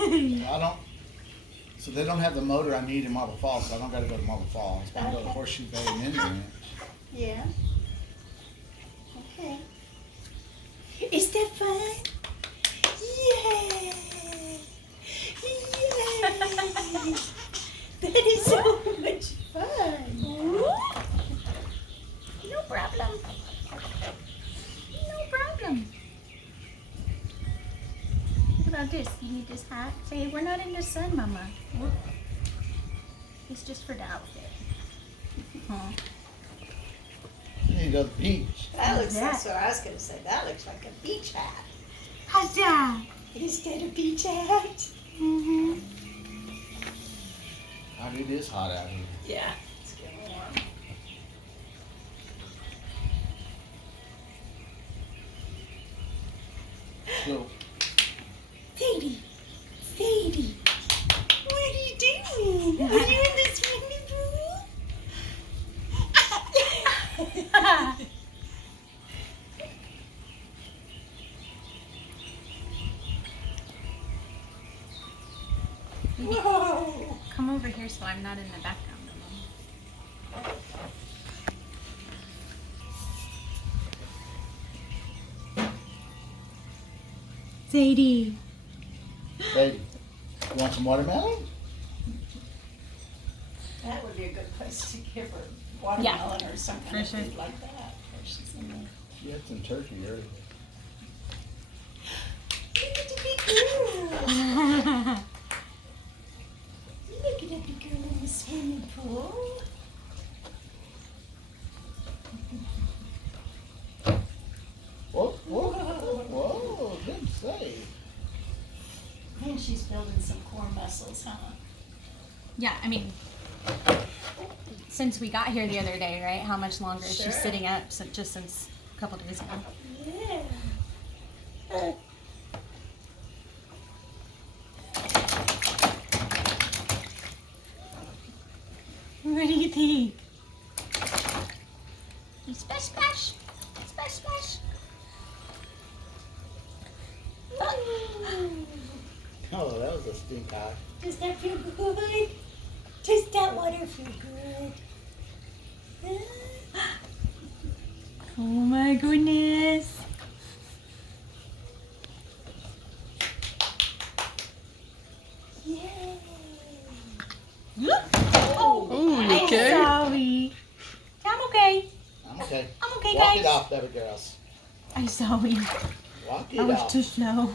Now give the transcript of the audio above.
I don't. So they don't have the motor I need in Marble Falls, so I don't got to go to Marble Falls. I can go to Horseshoe Bay and Indian. Yeah. Okay. Is that fun? Yay! Yay! That is so much fun. No problem. No problem. What about this? You need this hat? Say, we're not in the sun, Mama. Whoop. It's just for the outfit. Huh. You need to go to the beach. That looks, that's what I was going to say. That looks like a beach hat. How's that? Is that a beach hat? Mm-hmm. God, it is hot out here. Yeah, it's getting warm. So, Sadie, Sadie, what are you doing? Are you in the swimming pool? Whoa! Come over here so I'm not in the background. Mama. Sadie. Sadie, you want some watermelon? That would be a good place to give her watermelon or some kind of for sure. food like that. Where she's in there. She had some turkey earlier. Look at the big girl. Look at that big girl in the swimming pool. Whoa, whoa, whoa, good save. And she's building some core muscles, huh? Yeah, I mean, since we got here the other day, right? How much longer is she Sure. sitting up just since a couple days ago? Yeah. What do you think? Splash, splash. Splash, splash. Oh, that was a stink eye. Does that feel good? Does that water feel good? Oh my goodness. Yay! Oh, Ooh, you okay? sorry. I'm okay. I'm okay. I'm okay, Walk guys. it off, baby girls. I'm sorry. Walk it I was off. too slow.